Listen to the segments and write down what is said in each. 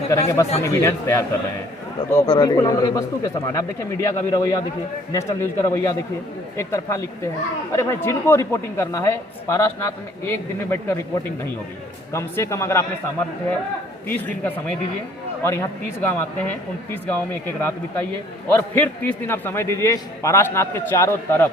करेंगे, बस हम एविडेंस तैयार कर रहे हैं। तो बिल्कुल हम लोग वस्तु के समान। आप देखिए मीडिया का भी रवैया देखिए, नेशनल न्यूज़ का रवैया देखिए, एक तरफा लिखते हैं। अरे भाई, जिनको रिपोर्टिंग करना है पारसनाथ में एक दिन में बैठकर रिपोर्टिंग नहीं होगी। कम से कम अगर आपने सामर्थ्य है 30 दिन का समय दीजिए, और यहाँ 30 गांव आते हैं, उन 30 गाँवों में एक एक रात बिताइए, और फिर 30 दिन आप समय दीजिए। पारसनाथ के चारों तरफ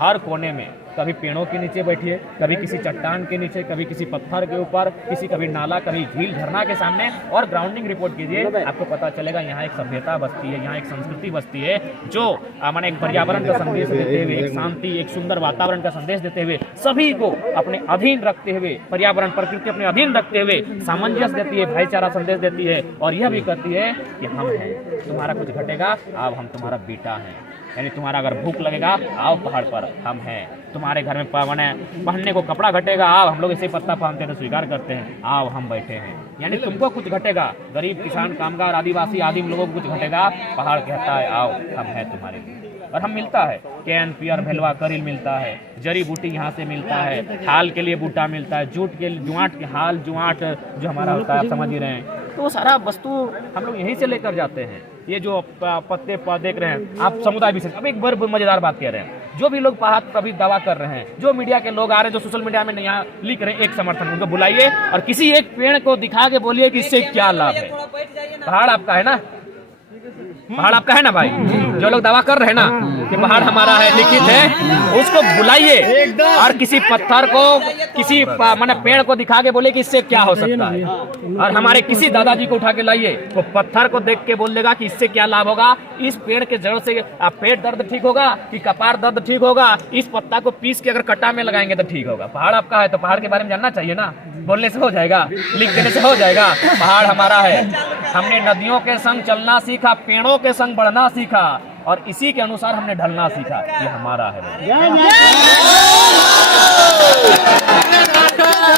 हर कोने में कभी पेड़ों के नीचे बैठिए, कभी किसी चट्टान के नीचे, कभी किसी पत्थर के ऊपर, कभी नाला, कभी झील झरना के सामने, और ग्राउंडिंग रिपोर्ट कीजिए। आपको पता चलेगा यहाँ एक सभ्यता बसती है, यहाँ एक संस्कृति बसती है, जो माने एक पर्यावरण का संदेश देते हुए, एक शांति, एक सुंदर वातावरण का संदेश देते हुए, सभी को अपने अधीन रखते हुए, पर्यावरण प्रकृति अपने अधीन रखते हुए सामंजस्य देती है, भाईचारा संदेश देती है, और यह भी कहती है कि हम हैं, तुम्हारा कुछ घटेगा अब हम तुम्हारा बेटा हैं। यानी तुम्हारा अगर भूख लगेगा आओ पहाड़ पर, हम हैं। तुम्हारे घर में पहनने को कपड़ा घटेगा, आओ, हम लोग इसे पत्ता पहनते हैं तो स्वीकार करते हैं, आओ हम बैठे हैं। यानी तुमको कुछ घटेगा, गरीब, किसान, कामगार, आदिवासी, आदिम लोगों को कुछ घटेगा, पहाड़ कहता है आओ हम हैं तुम्हारे लिए। और हम मिलता है कैन, पियर, भेलवा, करील मिलता है, जड़ी बूटी यहाँ से मिलता है, हाल के लिए बूटा मिलता है, जुआट के हाल, जुआट जो हमारा होता है, आप समझ ही रहे हैं। तो वो सारा वस्तु हम लोग यहीं से लेकर जाते हैं। ये जो पत्ते देख रहे हैं आप, समुदाय विशेष। अब एक बड़ी मजेदार बात कह रहे हैं, जो भी लोग पहाड़ पर अभी दावा कर रहे हैं, जो मीडिया के लोग आ रहे हैं, जो सोशल मीडिया में यहाँ लिख रहे हैं एक समर्थन, उनको बुलाइए और किसी एक पेड़ को दिखा के बोलिए कि इससे क्या लाभ है। पहाड़ आपका है ना, पहाड़ आपका है ना भाई। जो लोग दावा कर रहे हैं ना कि पहाड़ हमारा है, लिखित है, उसको बुलाइए और किसी पत्थर को, किसी माने पेड़ को दिखा के बोले कि इससे क्या हो सकता है। और हमारे किसी दादाजी को उठा के लाइए, वो पत्थर को देख के बोल देगा कि इससे क्या लाभ होगा, इस पेड़ के जड़ से पेट दर्द ठीक होगा कि कपार दर्द ठीक होगा, इस पत्ता को पीस के अगर कट्टा में लगाएंगे तो ठीक होगा। पहाड़ आपका है तो पहाड़ के बारे में जानना चाहिए ना, बोलने से हो जाएगा, लिख देने से हो जाएगा। पहाड़ हमारा है, हमने नदियों के संग चलना सीखा, पेड़ों के संग बढ़ना सीखा, और इसी के अनुसार हमने ढलना सीखा। ये हमारा है।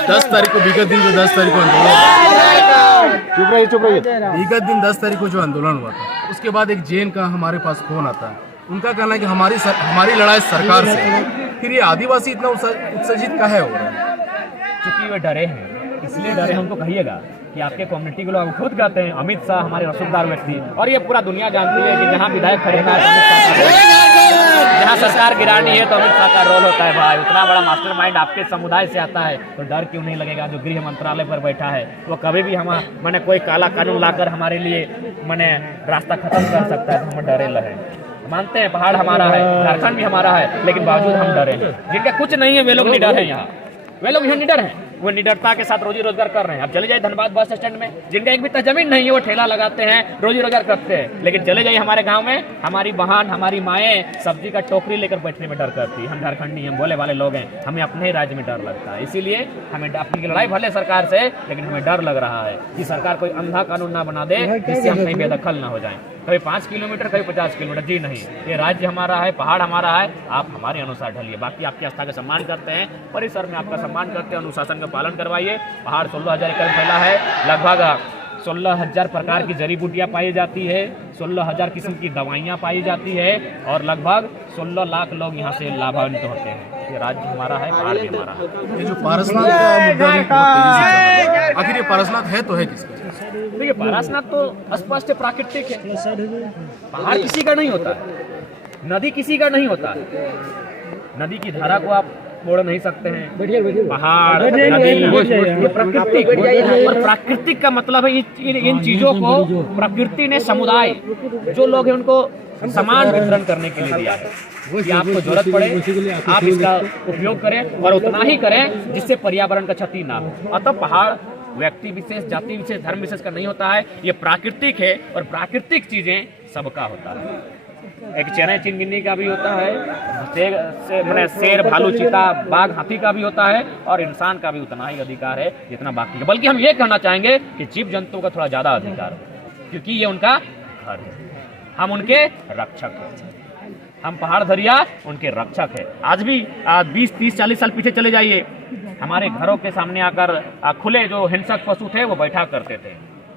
10 तारीख को विगत दिन, जो 10 तारीख को आंदोलन, चुप रहिए, विगत दिन 10 तारीख को जो आंदोलन हुआ था, उसके बाद एक जैन का हमारे पास फोन आता है। उनका कहना है कि हमारी लड़ाई सरकार से है। फिर ये आदिवासी इतना उत्सर्जित काहे हो रहा है? क्योंकि वे डरे हैं, इसलिए डरे हैं। उनको कहिएगा कि आपके कम्युनिटी के लोग खुद कहते हैं अमित शाह हमारे रसूखदार व्यक्ति, और ये पूरा दुनिया जानती है कि जहाँ विधायक खरीदना है अमित शाह का, जहाँ सरकार गिरानी है तो अमित शाह का रोल होता है। भाई, उतना बड़ा मास्टरमाइंड आपके समुदाय से आता है तो डर क्यों नहीं लगेगा? जो गृह मंत्रालय पर बैठा है वो कभी भी मैंने कोई काला कानून लाकर हमारे लिए मैंने रास्ता खत्म कर सकता है, तो हम डरे लगे। मानते हैं पहाड़ हमारा है, झारखंड भी हमारा है, लेकिन बावजूद हम डरे हैं। जिनका कुछ नहीं है वे लोग निडर हैं, यहाँ वे लोग यहाँ निडर हैं, वो निडरता के साथ रोजी रोजगार कर रहे हैं। अब चले जाइए धनबाद बस स्टैंड में, जिनका एक भी जमीन नहीं है, वो ठेला लगाते हैं, रोजी रोजगार करते हैं। लेकिन चले जाइए हमारे गांव में, हमारी बहन, हमारी माएँ सब्जी का टोकरी लेकर बैठने में डर करती है। हम झारखंडी, हम बोले वाले लोग हैं, हमें अपने ही राज्य में डर लगता है। इसीलिए हमें अपनी लड़ाई भले सरकार से, लेकिन हमें डर लग रहा है कि सरकार कोई अंधा कानून ना बना दे जिससे हम कहीं बेदखल ना हो जाएं। कभी 5 किलोमीटर, कभी 50 किलोमीटर, जी नहीं, ये राज्य हमारा है, पहाड़ हमारा है, आप हमारे अनुसार ढलिए। बाकी आपकी आस्था का सम्मान करते हैं, परिसर में आपका सम्मान करते हैं, अनुशासन का पालन करवाइए। पहाड़ 16,000 एकड़ फैला है, लगभग 16,000 प्रकार की जड़ी बूटियाँ पाई जाती है, 16,000 किस्म की दवाइयाँ पाई जाती है, और लगभग 16 लाख लोग यहाँ से लाभान्वित होते हैं। ये राज्य हमारा है, पहाड़ भी हमारा है। ये जो पारसनाथ का मुद्दा भी बहुत तेजी से चल रहा है, आखिर ये पारसनाथ है तो है किसका? देखिए, पारसनाथ तो स्पष्ट प्राकृतिक है। पहाड़ किसी का नहीं होता है, नदी किसी का नहीं होता है। नदी की धारा को आप मोड़ नहीं सकते हैं। पहाड़, नदी, ये प्राकृतिक, और प्राकृतिक का मतलब है इन चीजों को प्रकृति ने समुदाय, जो लोग हैं, उनको समान वितरण करने के लिए दिया है कि आपको जरूरत पड़े आप इसका उपयोग करें, और उतना ही करें जिससे पर्यावरण का क्षति ना हो। अतः पहाड़ व्यक्ति विशेष, जाति विशेष, धर्म विशेष का नहीं होता है, ये प्राकृतिक है, और प्राकृतिक चीजें सबका होता है। एक चेन्नई चिनगिन्नी का भी होता है, शेर, भालू, चीता, बाघ, हाथी का भी होता है, और इंसान का भी उतना ही अधिकार है जितना बाकी का। बल्कि हम ये कहना चाहेंगे कि जीव जंतुओं का थोड़ा ज्यादा अधिकार हो, क्योंकि ये उनका घर है, हम उनके रक्षक हैं। हम पहाड़ धरिया उनके रक्षक है। आज भी 20, 30, 40 साल पीछे चले जाइए, हमारे घरों के सामने आकर खुले जो हिंसक पशु थे वो बैठा करते थे,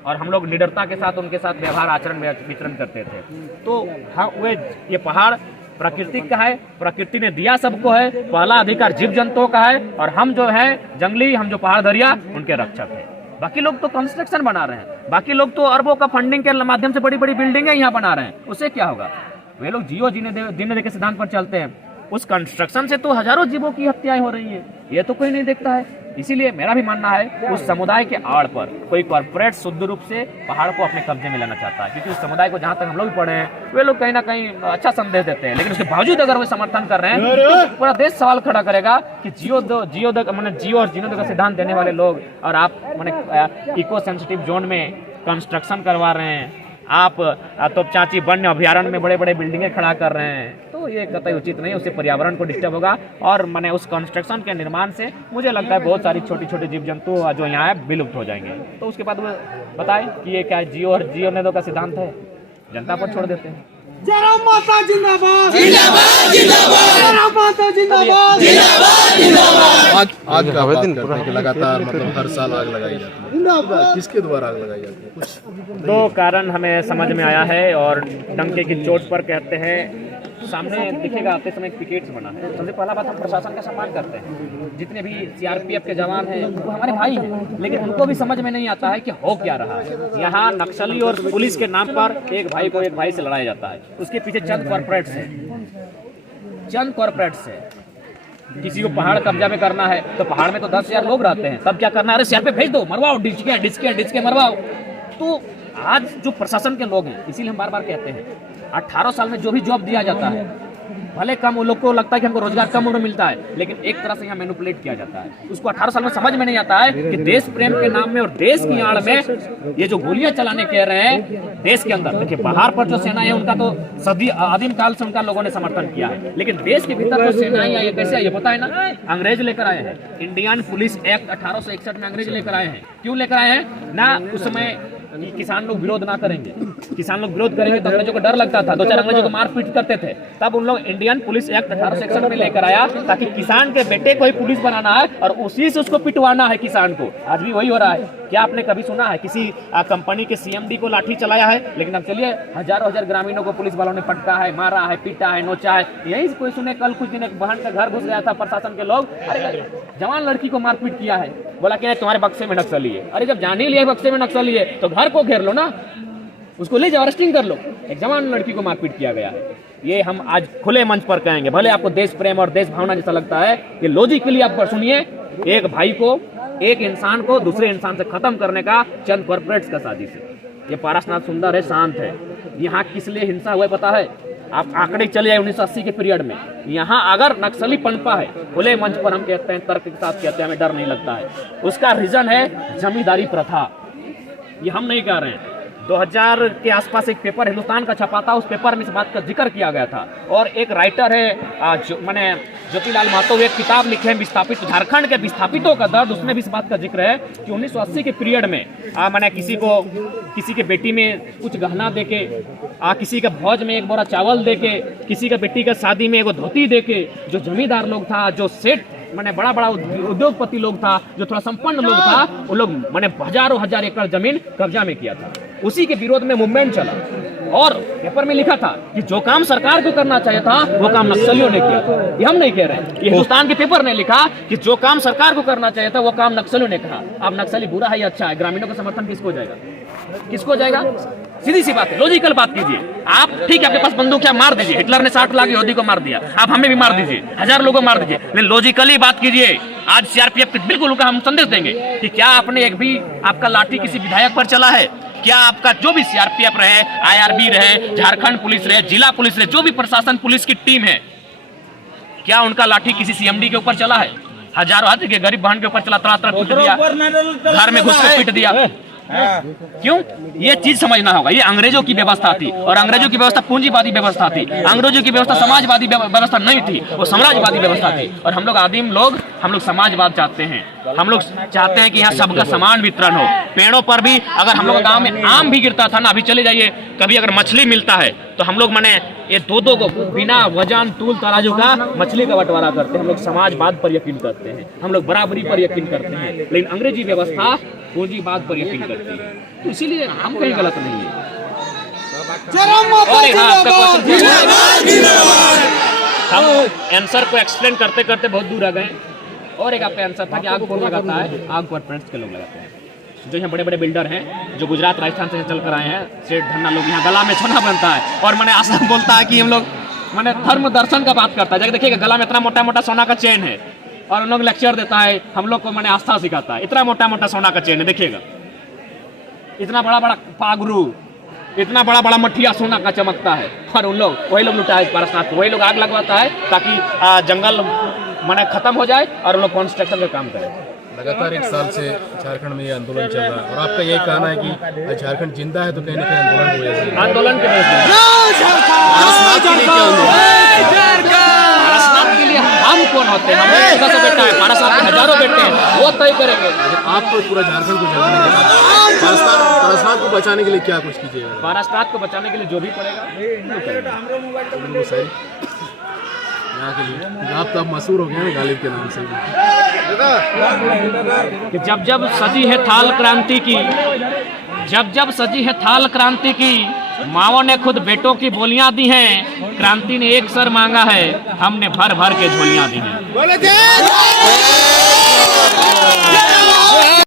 और हम लोग निडरता के साथ उनके साथ व्यवहार, आचरण विचरण करते थे। तो हाँ, ये पहाड़ प्रकृति का है, प्रकृति ने दिया सबको है, पहला अधिकार जीव जंतुओं का है, और हम जो है जंगली, हम जो पहाड़ धरिया उनके रक्षक है। बाकी लोग तो कंस्ट्रक्शन बना रहे हैं, बाकी लोग तो अरबों का फंडिंग के माध्यम से बड़ी बड़ी बिल्डिंगें यहाँ बना रहे हैं, उससे क्या होगा? वे लोग जियो जीने के सिद्धांत पर चलते हैं। उस कंस्ट्रक्शन से तो हजारों जीवों की हत्याएं हो रही हैं, ये तो कोई नहीं देखता है। इसीलिए मेरा भी मानना है उस समुदाय के आड़ पर कोई कॉर्पोरेट शुद्ध रूप से पहाड़ को अपने कब्जे में लेना चाहता है, क्योंकि उस समुदाय को जहाँ तक हम लोग भी पढ़े हैं वे लोग कहीं ना कहीं अच्छा संदेश देते हैं, लेकिन उसके बावजूद अगर वे समर्थन कर रहे हैं तो पूरा देश सवाल खड़ा करेगा कि जियो और जीनो दो का सिद्धांत देने वाले लोग और आप इको सेंसिटिव जोन में कंस्ट्रक्शन करवा रहे हैं, आप तोपचांची वन्य अभ्यारण्य में बड़े बड़े बिल्डिंगें खड़ा कर रहे हैं, तो ये कतई उचित नहीं। उससे पर्यावरण को डिस्टर्ब होगा और उस कंस्ट्रक्शन के निर्माण से मुझे लगता है बहुत सारी छोटी छोटी जीव जंतु जो यहाँ है विलुप्त हो जाएंगे। तो उसके बाद वो बताएं कि ये क्या जियो और जियो ने दो का सिद्धांत है, जनता पर छोड़ देते हैं। जय राम माता जिंदाबाद जिंदाबाद जिंदाबाद, जय राम माता जिंदाबाद जिंदाबाद जिंदाबाद। आग का आवेदन करते हैं कि लगातार मतलब हर साल आग लगाई जाती है, किसके द्वारा आग लगाई जाती है? कुछ दो कारण हमें समझ में आया है और डंके की चोट पर कहते हैं। सामने दिखेगा आते समय एक पिकेट्स बना है। सबसे पहला बात, हम प्रशासन का सम्मान करते हैं, जितने भी सीआरपीएफ के जवान हैं वो हमारे भाई हैं, लेकिन उनको भी समझ में नहीं आता है कि हो क्या रहा है। यहाँ नक्सली और पुलिस के नाम पर एक भाई को एक भाई से लड़ाया जाता है, उसके पीछे चंद कॉर्पोरेट्स हैं। किसी को पहाड़ कब्जा में करना है तो पहाड़ में तो 10,000 लोग रहते हैं, तब क्या करना है? अरे शहर पे भेज दो, मरवाओ, डिस्के मरवाओ। तो आज जो प्रशासन के लोग हैं, इसीलिए हम बार बार कहते हैं 18 साल में जो भी जॉब दिया जाता है, भले कम उन लोग को लगता है कि हमको रोजगार कम उम्र मिलता है, लेकिन एक तरह से यहाँ मैनिपुलेट किया जाता है। उसको 18 साल में समझ में नहीं आता है कि देश प्रेम के नाम में और देश की आड़ में ये जो गोलियां चलाने कह रहे हैं देश के अंदर। देखिए बाहर पर जो सेना है उनका तो सदी आदिम काल से उनका लोगों ने समर्थन किया है, लेकिन देश के भीतर जो सेनाएं आई है कैसे आई है पता है ना? अंग्रेज लेकर आए हैं। इंडियन पुलिस एक्ट 1861 में अंग्रेज लेकर आए हैं। क्यों लेकर आए हैं? ना उस समय किसान लोग विरोध ना करेंगे, किसान लोग विरोध करेंगे तो अंग्रेजों को डर लगता था, 2-4 अंग्रेजों को मारपीट करते थे, तब उन लोग इंडियन पुलिस एक्ट 1861 में लेकर आया ताकि किसान के बेटे को ही पुलिस बनाना है और उसी से उसको पिटवाना है किसान को। आज भी वही हो रहा है। क्या आपने कभी सुना है किसी कंपनी के सीएमडी को लाठी चलाया है? लेकिन अब चलिए हजारों ग्रामीणों को पुलिस वालों ने पटका है, मारा है, पीटा है, नोचा है। यही कोई सुने कल कुछ दिन एक बहन का घर घुस गया था प्रशासन के लोग, अरे जवान लड़की को मारपीट किया है, बोला कि तुम्हारे बक्से में नक्सली है। अरे जब जान ही लिया बक्से में नक्सली है तो घर को घेर लो ना, उसको ले जाओ, अरेस्टिंग कर लो। एक जवान लड़की को मारपीट किया गया है। ये हम आज खुले मंच पर कहेंगे, भले आपको देश प्रेम और देश भावना जैसा लगता है, ये लॉजिकली आप सुनिए। एक भाई को, एक इंसान को दूसरे इंसान से खत्म करने का चंद कॉर्पोरेट्स का साजिश है। ये पारसनाथ सुंदर है, शांत है। यहाँ किस लिए हिंसा हुआ पता है? आप आंकड़े चले जाए 1980 के पीरियड में, यहाँ अगर नक्सली पनपा है, खुले मंच पर हम कहते हैं, तर्क के साथ कहते हैं, हमें डर नहीं लगता है। उसका रीजन है जमींदारी प्रथा। ये हम नहीं कह रहे हैं। 2000 के आसपास एक पेपर हिंदुस्तान का छपा था, उस पेपर में इस बात का जिक्र किया गया था। और एक राइटर है ज्योतिलाल महतो, एक किताब लिखे हैं विस्थापित, झारखंड के विस्थापितों का दर्द, उसमें भी इस बात का जिक्र है कि 1980 के पीरियड में किसी के बेटी में कुछ गहना देके, किसी का भोज में एक बोरा चावल देके, किसी का बेटी का शादी में एक धोती देके, जो जमींदार लोग था, जो सेठ बड़ा बड़ा उद्योगपति लोग था, जो थोड़ा संपन्न लोग था, वो लोग हजार एकड़ जमीन कब्जा में किया था। उसी के विरोध में मूवमेंट चला और पेपर में लिखा था कि जो काम सरकार को करना चाहिए था वो काम नक्सलियों ने किया था। ये हम नहीं कह रहे हैं, ये हिंदुस्तान के पेपर ने लिखा कि जो काम सरकार को करना चाहिए था वो काम नक्सलियों ने कहा। अब नक्सली बुरा है या अच्छा है? ग्रामीणों का समर्थन किसको जाएगा? किसको जाएगा? सीधी सी बात है, लॉजिकल बात कीजिए आप। ठीक है, आपके पास बंदूक है, मार दीजिए। हिटलर ने 60 लाख यहूदी को मार दिया, आप हमें भी मार दीजिए, 1000 लोगों को मार दीजिए, लेकिन लॉजिकली बात कीजिए। आज सीआरपीएफ बिल्कुल उनका हम संदेश देंगे कि क्या आपने एक भी आपका लाठी किसी विधायक पर चला है? क्या आपका जो भी सीआरपीएफ रहे, आईआरबी रहे, झारखंड पुलिस रहे, जिला पुलिस रहे, जो भी प्रशासन पुलिस की टीम है, क्या उनका लाठी किसी सीएमडी के ऊपर चला है? हजारों के गरीब बहन के ऊपर चला, तरह पीट दिया, घर में घुस के पीट दिया। क्यों? ये चीज समझना होगा। ये अंग्रेजों की व्यवस्था थी और अंग्रेजों की व्यवस्था पूंजीवादी व्यवस्था थी। अंग्रेजों की व्यवस्था समाजवादी व्यवस्था नहीं थी, वो साम्राज्यवादी व्यवस्था थी। और हम लोग आदिम लोग, हम लोग समाजवाद चाहते हैं। हम लोग चाहते हैं कि यहाँ सबका समान वितरण हो। पेड़ों पर भी अगर हम लोग गाँव में आम भी गिरता था ना, अभी चले जाइए, कभी अगर मछली मिलता है तो हम लोग ये दो को बिना वजन तूल तराजू का मछली का बंटवारा करते हैं। हम लोग समाजवाद पर यकीन करते हैं, हम लोग बराबरी पर यकीन करते हैं, लेकिन अंग्रेजी व्यवस्था पूंजीवाद पर यकीन करती है। तो इसीलिए हम कहीं गलत नहीं है। और आपका क्वेश्चन, हम आंसर को एक्सप्लेन करते करते बहुत दूर आ गए। और एक आपका आंसर था कि आग कौन लगाता है? आग कॉर्पोरेट्स के लोग लगाते हैं। जो यहाँ बड़े बड़े बिल्डर हैं, जो गुजरात राजस्थान से चल कर आए हैं, सेठ धन्ना लोग, यहाँ गला में सोना बनता है और मैंने आशा बोलता है कि हम लोग मैंने धर्म दर्शन का बात करता है। जाके देखिएगा गला में इतना मोटा मोटा सोना का चेन है और उन लोग लेक्चर देता है, हम लोग को मैंने आस्था सिखाता है। इतना मोटा मोटा सोना का चेन है, देखिएगा इतना बड़ा बड़ा पागरू, इतना बड़ा बड़ा मठिया सोना का चमकता है। और उन लोग वही लोग लुटा है पारसनाथ को, वही लोग आग लगवाता है ताकि जंगल मैंने खत्म हो जाए और लोग कंस्ट्रक्शन का काम करें। लगातार 1 साल से झारखंड में ये आंदोलन चल रहा है और आपका यही कहना है कि झारखंड जिंदा है तो कहीं ना कहीं आंदोलन हो जाएगा। आंदोलन के लिए पारसनाथ के लिए क्या आंदोलन? पारसनाथ के लिए हम कौन होते हैं? हमें 10 बेटा है, पारसनाथ के हजारों बेटे हैं, वो तय करेंगे। आप तो पूरा झारखंड को जलाने के बाद पारसनाथ को बचाने के लिए क्या कुछ कीजिएगा? पारसनाथ को बचाने के लिए जो भी पड़ेगा वो सही यहाँ के लिए आप तो मशहूर हो गए ना गालिब के नाम से। कि जब जब सजी है थाल क्रांति की, जब जब सजी है थाल क्रांति की, माओ ने खुद बेटों की बोलियां दी हैं, क्रांति ने एक सर मांगा है, हमने भर भर के झोलियां दी हैं।